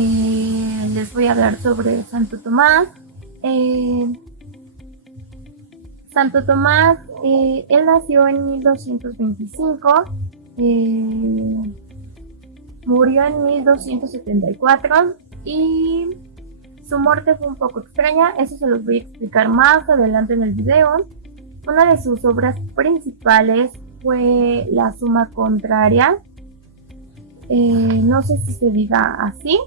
Les voy a hablar sobre Santo Tomás. Eh, Santo Tomás, él nació en 1225, murió en 1274 y su muerte fue un poco extraña. Eso se los voy a explicar más adelante en el video. Una de sus obras principales fue la Suma Contraria. No sé si se diga así,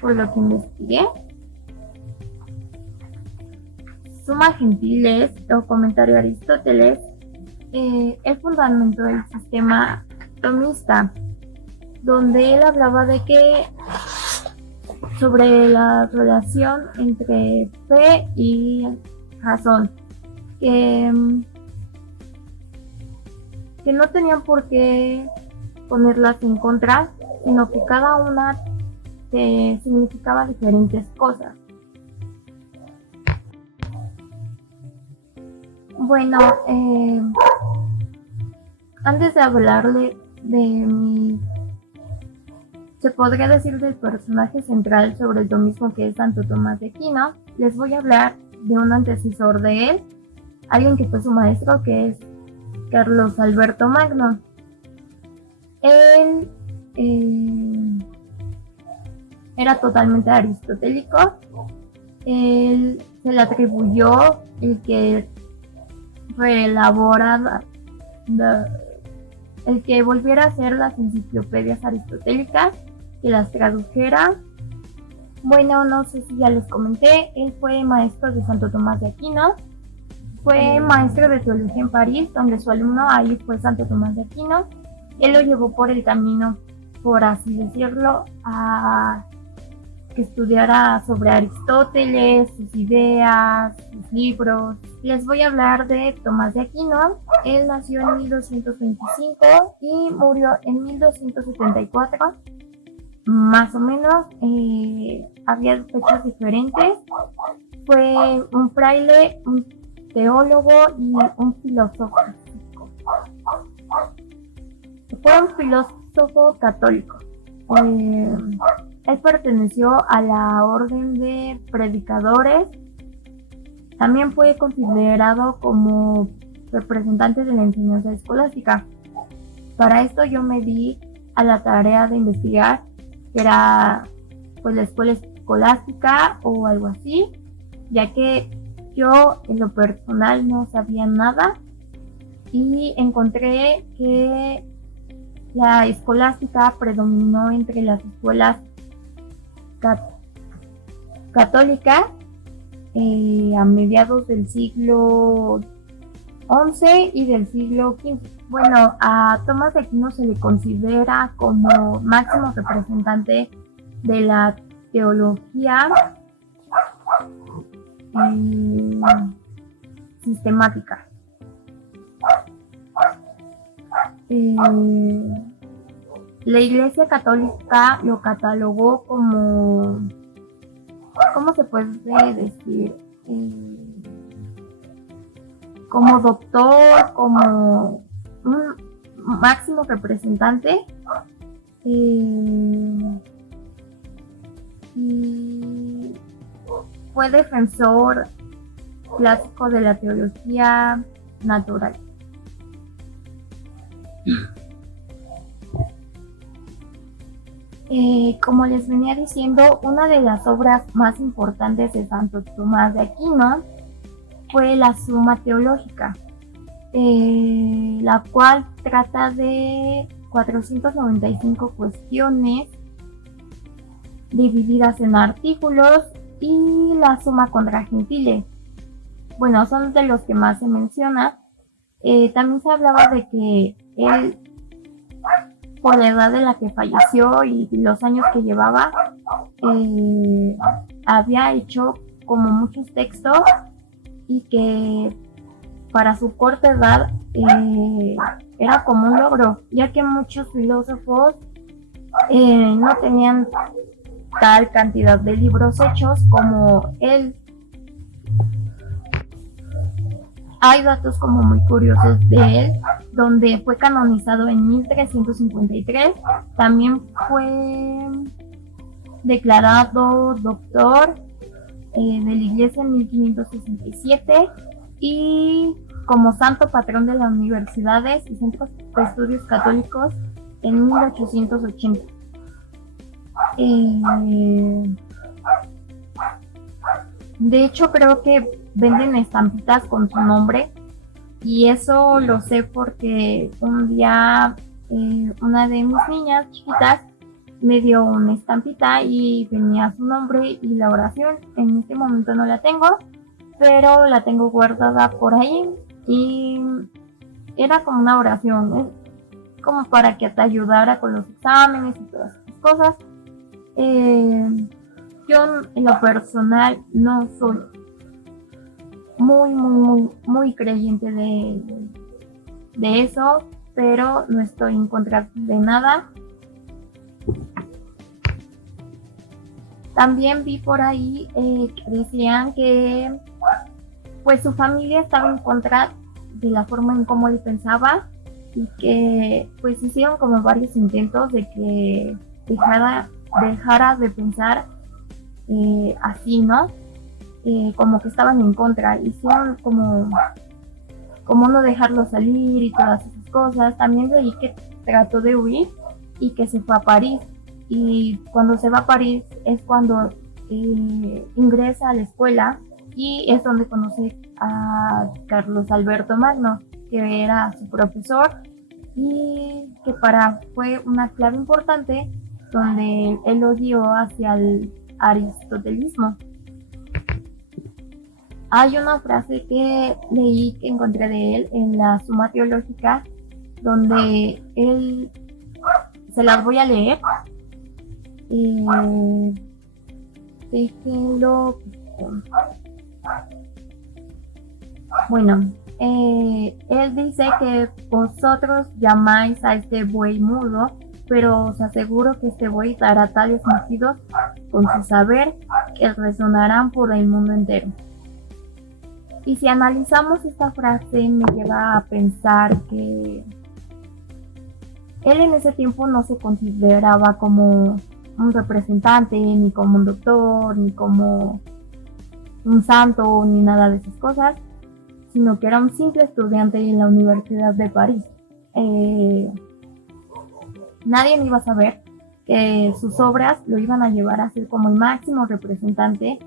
por lo que investigué. Suma Gentiles o Comentario a Aristóteles, él fundamentó el sistema tomista, donde él hablaba de que sobre la relación entre fe y razón, que no tenían por qué ponerlas en contra, sino que cada una significaba diferentes cosas. Bueno, antes de hablarle se podría decir del personaje central sobre el tomismo, que es Santo Tomás de Aquino, les voy a hablar de un antecesor de él, alguien que fue su maestro, que es Carlos Alberto Magno. Él era totalmente aristotélico. Él se le atribuyó el que reelaborara, el que volviera a hacer las enciclopedias aristotélicas, que las tradujera. Bueno, no sé si ya les comenté, él fue maestro de Santo Tomás de Aquino, fue maestro de teología en París, donde su alumno ahí fue Santo Tomás de Aquino. Él lo llevó por el camino, por así decirlo, a que estudiara sobre Aristóteles, sus ideas, sus libros. Les voy a hablar de Tomás de Aquino. Él nació en 1225 y murió en 1274. Más o menos, había fechas diferentes. Fue un fraile, un teólogo y un filósofo. Fue un filósofo católico. Él perteneció a la orden de predicadores. También fue considerado como representante de la enseñanza escolástica. Para esto yo me di a la tarea de investigar, que era pues la escuela escolástica o algo así, ya que yo en lo personal no sabía nada y encontré que la escolástica predominó entre las escuelas católicas a mediados del siglo XI y del siglo XV. Bueno, a Tomás de Aquino se le considera como máximo representante de la teología sistemática. La Iglesia Católica lo catalogó como, ¿cómo se puede decir? Como doctor, como un máximo representante, y fue defensor clásico de la teología natural. Como les venía diciendo, una de las obras más importantes de Santo Tomás de Aquino fue la Suma Teológica, la cual trata de 495 cuestiones divididas en artículos, y la Suma Contra Gentiles. Bueno, son de los que más se menciona. También se hablaba de que él, por la edad de la que falleció y los años que llevaba, había hecho como muchos textos, y que para su corta edad era como un logro, ya que muchos filósofos no tenían tal cantidad de libros hechos como él. Hay datos como muy curiosos de él, donde fue canonizado en 1353. También fue declarado doctor de la Iglesia en 1567 y como santo patrón de las universidades y centros de estudios católicos en 1880. De hecho, creo que venden estampitas con su nombre y eso lo sé porque un día una de mis niñas chiquitas me dio una estampita y venía su nombre y la oración. En este momento no la tengo, pero la tengo guardada por ahí y era como una oración, como para que te ayudara con los exámenes y todas esas cosas. Yo en lo personal no soy muy creyente de eso, pero no estoy en contra de nada. También vi por ahí que decían que pues su familia estaba en contra de la forma en cómo él pensaba y que pues hicieron como varios intentos de que dejara de pensar así, ¿no? Como que estaban en contra, hicieron como no dejarlo salir y todas esas cosas. También leí que trató de huir y que se fue a París, y cuando se va a París es cuando ingresa a la escuela y es donde conoce a Carlos Alberto Magno, que era su profesor y que fue una clave importante donde él lo guió hacia el aristotelismo. Hay una frase que leí que encontré de él en la Suma Teológica, donde él, se las voy a leer, déjenlo. Bueno, él dice que vosotros llamáis a este buey mudo, pero os aseguro que este buey dará tales mugidos con su saber que resonarán por el mundo entero. Y si analizamos esta frase, me lleva a pensar que él en ese tiempo no se consideraba como un representante, ni como un doctor, ni como un santo, ni nada de esas cosas, sino que era un simple estudiante en la Universidad de París. Nadie iba a saber que sus obras lo iban a llevar a ser como el máximo representante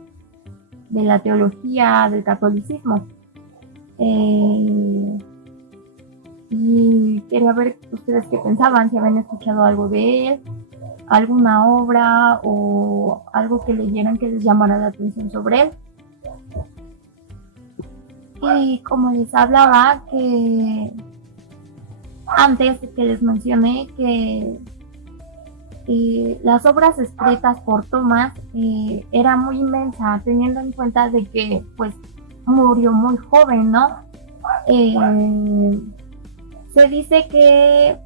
de la teología del catolicismo. Y quería ver ustedes qué pensaban, si habían escuchado algo de él, alguna obra o algo que leyeran que les llamara la atención sobre él. Y como les hablaba, que antes que les mencioné que las obras escritas por Tomás era muy inmensa, teniendo en cuenta de que pues murió muy joven, ¿no? Se dice que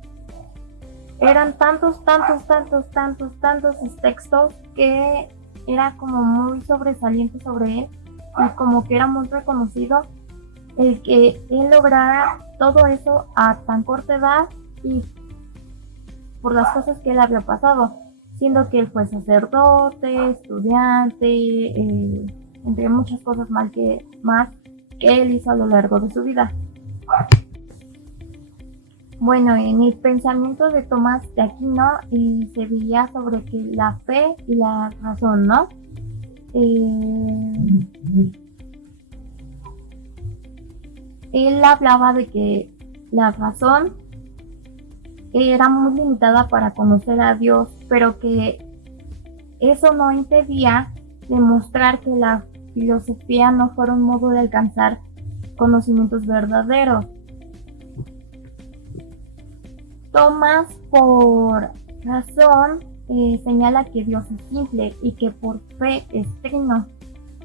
eran tantos sus textos que era como muy sobresaliente sobre él y como que era muy reconocido el que él lograra todo eso a tan corta edad y por las cosas que él había pasado, siendo que él fue sacerdote, estudiante, entre muchas cosas más que él hizo a lo largo de su vida. Bueno, en el pensamiento de Tomás de Aquino se veía sobre que la fe y la razón, ¿no? Él hablaba de que la razón era muy limitada para conocer a Dios, pero que eso no impedía demostrar que la filosofía no fuera un modo de alcanzar conocimientos verdaderos. Tomás, por razón, señala que Dios es simple y que por fe es trino,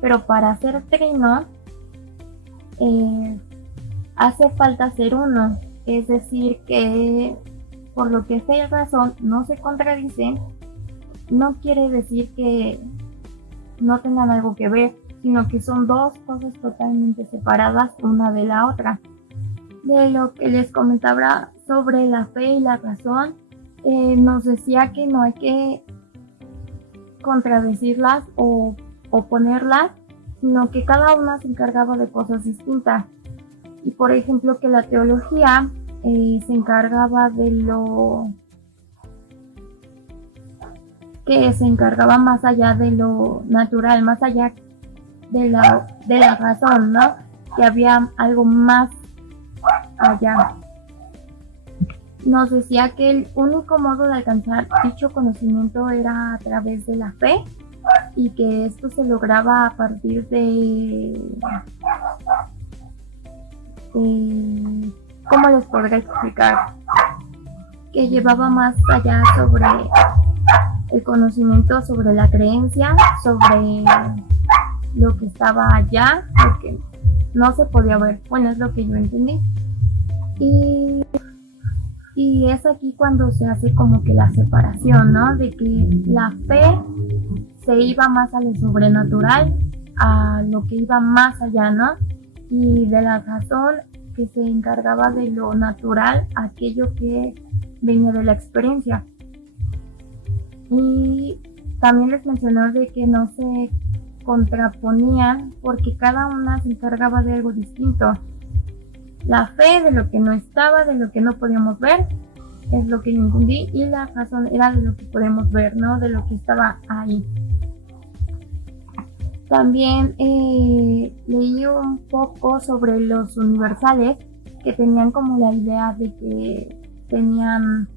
pero para ser trino hace falta ser uno, es decir que por lo que fe y razón no se contradicen, no quiere decir que no tengan algo que ver, sino que son dos cosas totalmente separadas una de la otra. De lo que les comentaba sobre la fe y la razón, nos decía que no hay que contradecirlas o oponerlas, sino que cada una se encargaba de cosas distintas. Y por ejemplo que la teología se encargaba de lo que se encargaba más allá de lo natural, más allá de la razón, ¿no? Que había algo más allá. Nos decía que el único modo de alcanzar dicho conocimiento era a través de la fe y que esto se lograba a partir de ¿cómo les podré explicar? Que llevaba más allá sobre el conocimiento, sobre la creencia, sobre lo que estaba allá, lo que no se podía ver. Bueno, es lo que yo entendí. Y es aquí cuando se hace como que la separación, ¿no? De que la fe se iba más a lo sobrenatural, a lo que iba más allá, ¿no? Y de la razón que se encargaba de lo natural, aquello que venía de la experiencia. Y también les mencionó de que no se contraponían porque cada una se encargaba de algo distinto. La fe de lo que no estaba, de lo que no podíamos ver, es lo que yo entendí, y la razón era de lo que podemos ver, ¿no? De lo que estaba ahí. También leí un poco sobre los universales, que tenían como la idea de que tenían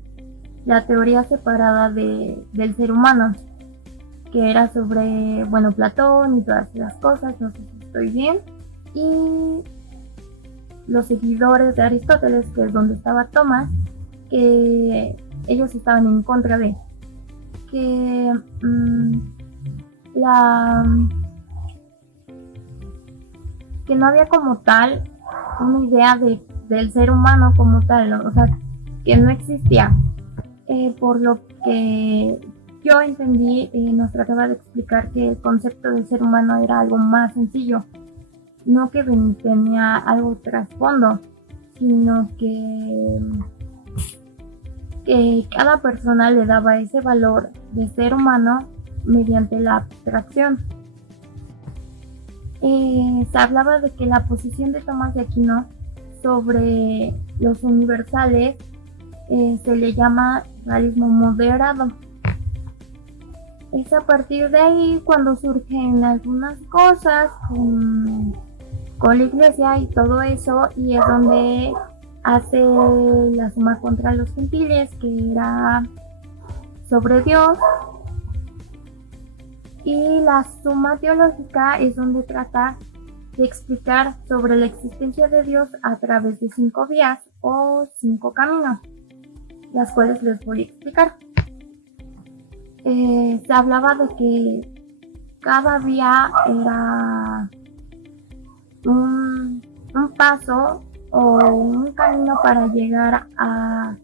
la teoría separada del ser humano, que era sobre, bueno, Platón y todas esas cosas, no sé si estoy bien, y los seguidores de Aristóteles, que es donde estaba Tomás, que ellos estaban en contra de que que no había como tal una idea del ser humano como tal, ¿no? O sea, que no existía. Por lo que yo entendí, nos trataba de explicar que el concepto del ser humano era algo más sencillo, no que tenía algo trasfondo, sino que cada persona le daba ese valor de ser humano mediante la abstracción. Se hablaba de que la posición de Tomás de Aquino sobre los universales se le llama realismo moderado. Es a partir de ahí cuando surgen algunas cosas con la iglesia y todo eso, y es donde hace la suma contra los gentiles, que era sobre Dios, y la suma teológica es donde trata de explicar sobre la existencia de Dios a través de 5 vías o 5 caminos, las cuales les voy a explicar. Se hablaba de que cada vía era un paso o un camino para llegar a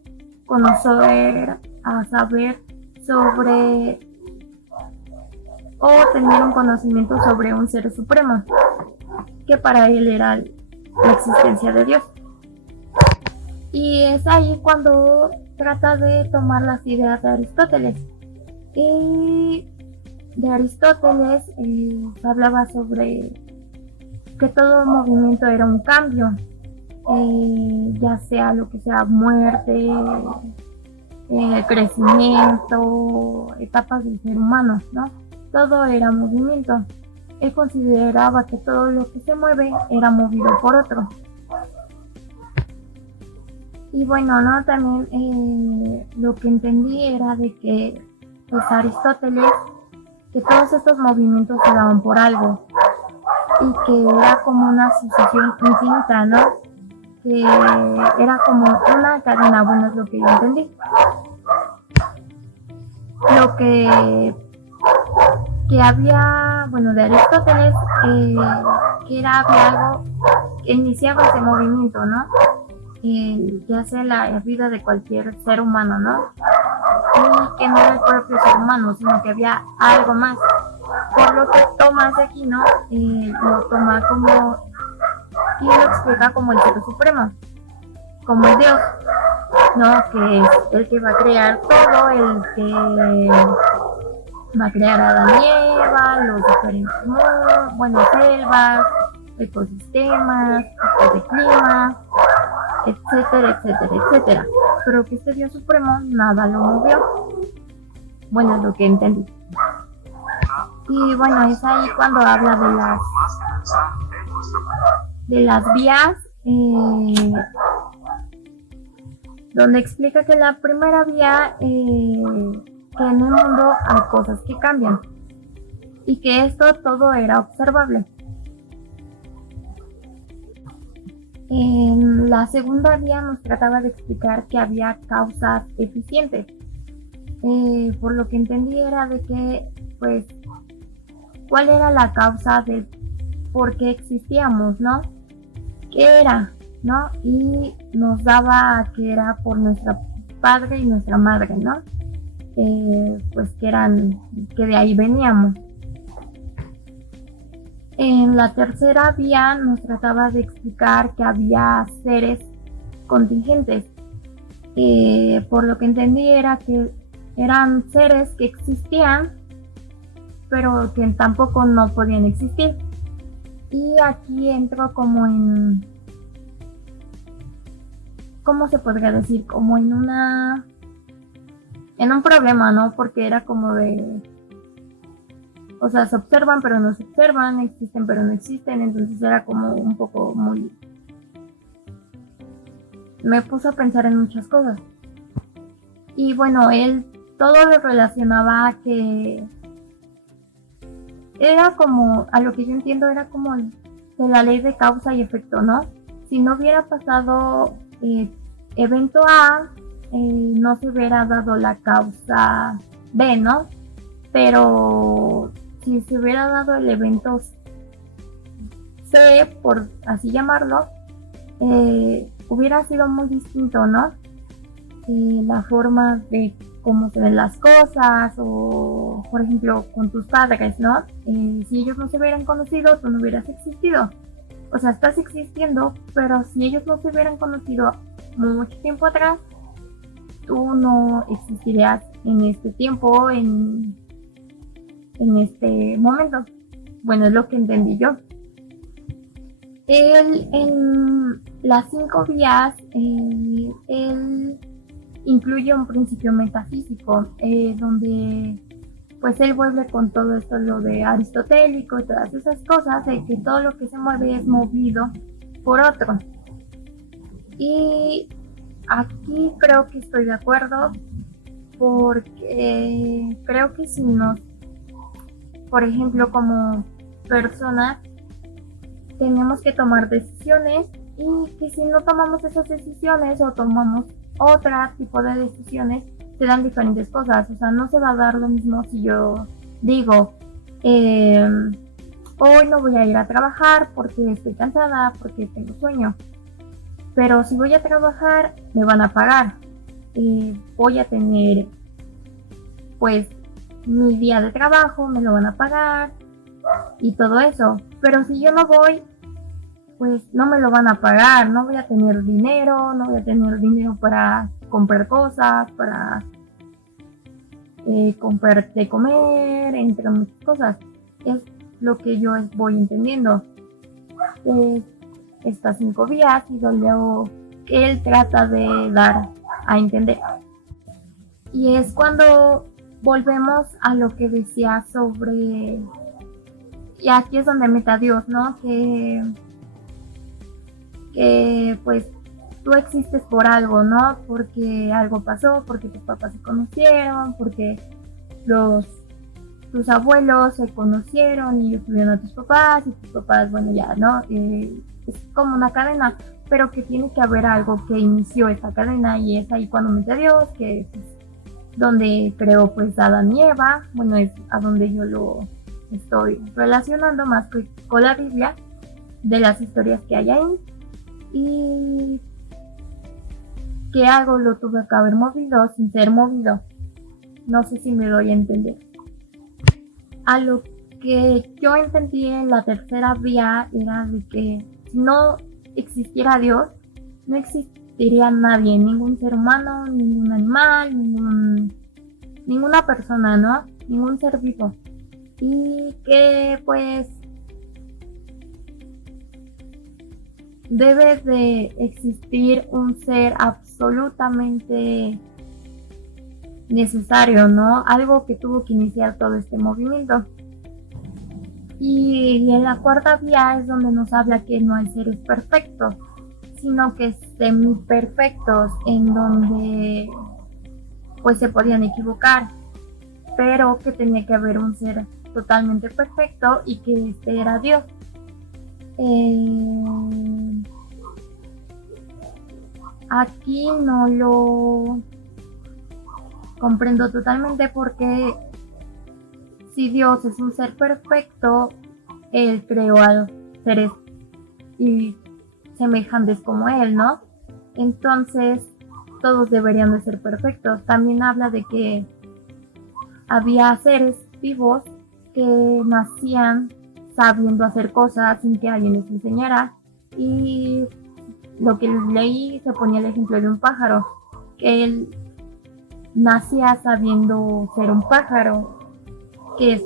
conocer, a saber sobre o tener un conocimiento sobre un ser supremo, que para él era la existencia de Dios. Y es ahí cuando trata de tomar las ideas de Aristóteles. Y de Aristóteles hablaba sobre que todo movimiento era un cambio, ya sea lo que sea muerte, crecimiento, etapas del ser humano, ¿no? Todo era movimiento. Él consideraba que todo lo que se mueve era movido por otro. Y bueno, ¿no? También lo que entendí era de que pues Aristóteles, que todos estos movimientos se daban por algo y que era como una sucesión infinita, ¿no? Que era como una cadena, bueno, es lo que yo entendí. Lo que había, bueno, de Aristóteles, que había algo que iniciaba ese movimiento, ¿no? Ya sea la vida de cualquier ser humano, ¿no? Y que no era el propio ser humano, sino que había algo más. Por lo que Tomás de Aquino lo toma como, y lo explica como el ser supremo, como el Dios, ¿no? Que es el que va a crear todo, el que va a crear a Adán y Eva, los diferentes selvas, ecosistemas, tipos de clima, etcétera, etcétera, etcétera. Pero que este Dios supremo nada lo movió. Bueno, es lo que entendí. Y bueno, es ahí cuando habla de las vías, donde explica que la primera vía, que en el mundo hay cosas que cambian y que esto todo era observable. En la segunda vía nos trataba de explicar que había causas eficientes. Por lo que entendí era de que, pues, cuál era la causa del por qué existíamos, ¿no? ¿Qué era? ¿No? Y nos daba que era por nuestra padre y nuestra madre, ¿no? Pues que de ahí veníamos. En la tercera vía nos trataba de explicar que había seres contingentes. Por lo que entendí era que eran seres que existían, pero que tampoco no podían existir. Y aquí entro como en, ¿cómo se podría decir? Como en un problema, ¿no? Porque era como de, o sea, se observan pero no se observan, existen pero no existen, entonces era como un poco muy... Me puso a pensar en muchas cosas. Y bueno, él todo lo relacionaba a que era como, a lo que yo entiendo, era como de la ley de causa y efecto, ¿no? Si no hubiera pasado evento A, no se hubiera dado la causa B, ¿no? Pero si se hubiera dado el evento C, por así llamarlo, hubiera sido muy distinto, ¿no? La forma de cómo se ven las cosas, o por ejemplo con tus padres, ¿no? Si ellos no se hubieran conocido, tú no hubieras existido. O sea, estás existiendo, pero si ellos no se hubieran conocido mucho tiempo atrás, tú no existirías en este tiempo, en este momento. Bueno, es lo que entendí yo. Él, en las 5 vías, él incluye un principio metafísico, donde pues él vuelve con todo esto, lo de aristotélico y todas esas cosas, de que todo lo que se mueve es movido por otro. Y aquí creo que estoy de acuerdo, porque creo que si nos, por ejemplo, como personas, tenemos que tomar decisiones, y que si no tomamos esas decisiones o tomamos otro tipo de decisiones, se dan diferentes cosas. O sea, no se va a dar lo mismo si yo digo, hoy no voy a ir a trabajar porque estoy cansada, porque tengo sueño. Pero si voy a trabajar, me van a pagar. Voy a tener, pues, mi día de trabajo, me lo van a pagar y todo eso. Pero si yo no voy, pues no me lo van a pagar, no voy a tener dinero, para comprar cosas, para comprar de comer, entre muchas cosas. Es lo que yo voy entendiendo. Estas 5 vías y lo que él trata de dar a entender. Y es cuando volvemos a lo que decía sobre, y aquí es donde mete a Dios, ¿no? Que pues tú existes por algo, ¿no? Porque algo pasó, porque tus papás se conocieron, porque tus abuelos se conocieron y ellos tuvieron a tus papás, y tus papás, bueno, ya, ¿no? Es como una cadena, pero que tiene que haber algo que inició esta cadena, y es ahí cuando mete a Dios, que es donde creó pues Adán y Eva. Bueno, es a donde yo lo estoy relacionando más que con la Biblia, de las historias que hay ahí. Y que algo lo tuve que haber movido sin ser movido. No sé si me doy a entender. A lo que yo entendí en la tercera vía era de que si no existiera Dios, no existiría nadie, ningún ser humano, ningún animal, ninguna persona, ¿no? ningún ser vivo, y que pues debe de existir un ser absolutamente necesario, ¿no? Algo que tuvo que iniciar todo este movimiento. Y en la cuarta vía es donde nos habla que no hay seres perfectos, sino que semi-perfectos, en donde pues se podían equivocar, pero que tenía que haber un ser totalmente perfecto y que este era Dios. Aquí no lo comprendo totalmente, porque si Dios es un ser perfecto, Él creó a los seres y semejantes como Él, ¿no? Entonces todos deberían de ser perfectos. También habla de que había seres vivos que nacían sabiendo hacer cosas sin que alguien les enseñara, y lo que leí se ponía el ejemplo de un pájaro, que él nacía sabiendo ser un pájaro, que es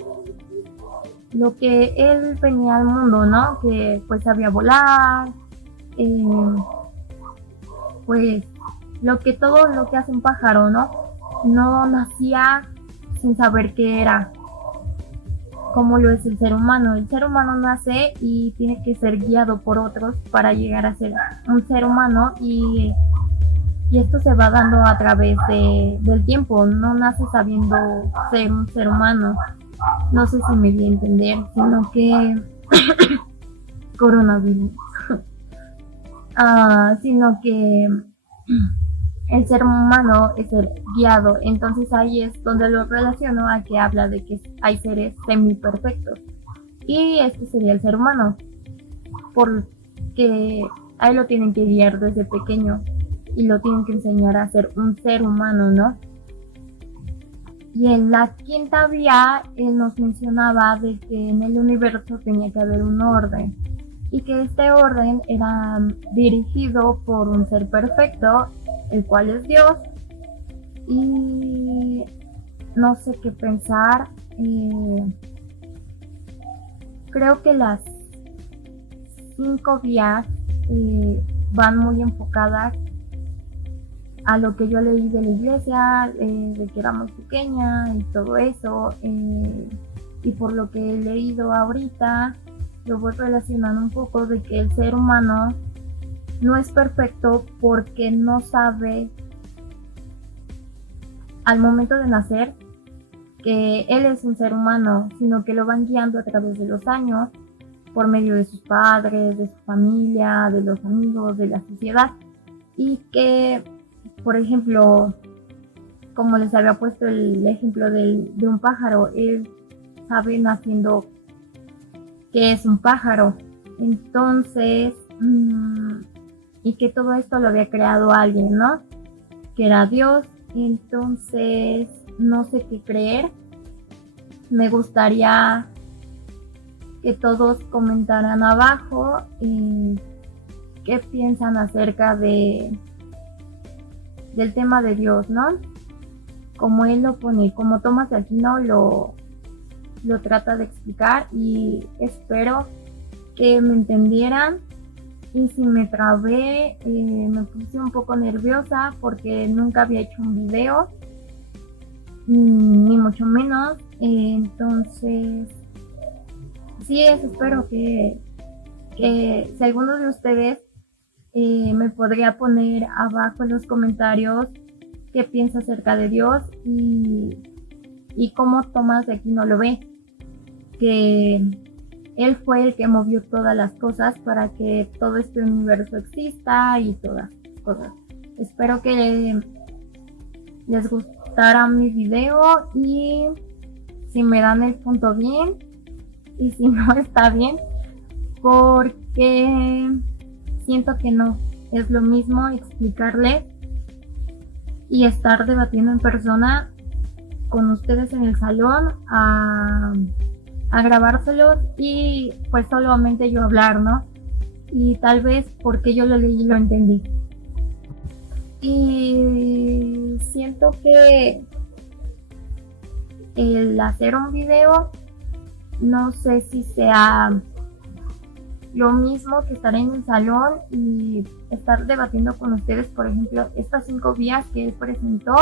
lo que él venía al mundo, ¿no? Que pues sabía volar, pues todo lo que hace un pájaro, ¿no? No nacía sin saber qué era, como lo es el ser humano. El ser humano nace y tiene que ser guiado por otros para llegar a ser un ser humano, y esto se va dando a través del tiempo. No nace sabiendo ser un ser humano. No sé si me di a entender, sino que coronavirus. Sino que el ser humano es ser guiado. Entonces ahí es donde lo relaciono a que habla de que hay seres semi-perfectos. Y este sería el ser humano, porque a él lo tienen que guiar desde pequeño y lo tienen que enseñar a ser un ser humano, ¿no? Y en la quinta vía él nos mencionaba de que en el universo tenía que haber un orden, y que este orden era dirigido por un ser perfecto, el cual es Dios. Y no sé qué pensar. Creo que las 5 vías van muy enfocadas a lo que yo leí de la iglesia, de que era muy pequeña y todo eso, y por lo que he leído ahorita, lo voy relacionando un poco de que el ser humano no es perfecto porque no sabe al momento de nacer que él es un ser humano, sino que lo van guiando a través de los años, por medio de sus padres, de su familia, de los amigos, de la sociedad. Y que, por ejemplo, como les había puesto el ejemplo de un pájaro, él sabe naciendo que es un pájaro. Entonces, y que todo esto lo había creado alguien, ¿no? Que era Dios. Entonces, no sé qué creer. Me gustaría que todos comentaran abajo qué piensan acerca del tema de Dios, ¿no? Como él lo pone, como Tomás de Aquino lo trata de explicar, y espero que me entendieran. Y si me trabé, me puse un poco nerviosa porque nunca había hecho un video, ni mucho menos. Entonces, sí, espero que si alguno de ustedes me podría poner abajo en los comentarios qué piensa acerca de Dios, y cómo Tomás de Aquino lo ve, que él fue el que movió todas las cosas para que todo este universo exista y todas las cosas. Espero que les gustara mi video, y si me dan el punto bien, y si no está bien, porque siento que no es lo mismo explicarle y estar debatiendo en persona con ustedes en el salón a grabárselos y pues solamente yo hablar, ¿no? Y tal vez porque yo lo leí y lo entendí. Y siento que el hacer un video. No sé si sea lo mismo que estar en el salón y estar debatiendo con ustedes, por ejemplo, estas 5 vías que él presentó.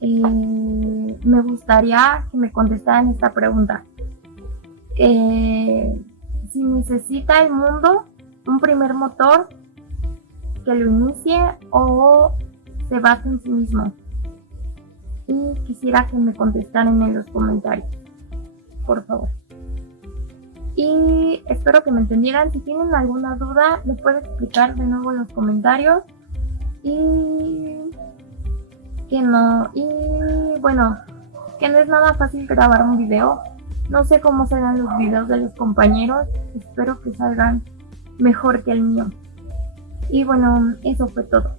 Me gustaría que me contestaran esta pregunta. Si necesita el mundo un primer motor que lo inicie o se basa en sí mismo. Y quisiera que me contestaran en los comentarios, por favor. Y espero que me entendieran. Si tienen alguna duda, me pueden explicar de nuevo en los comentarios. Y bueno, que no es nada fácil grabar un video. No sé cómo serán los videos de los compañeros. Espero que salgan mejor que el mío. Y bueno, eso fue todo.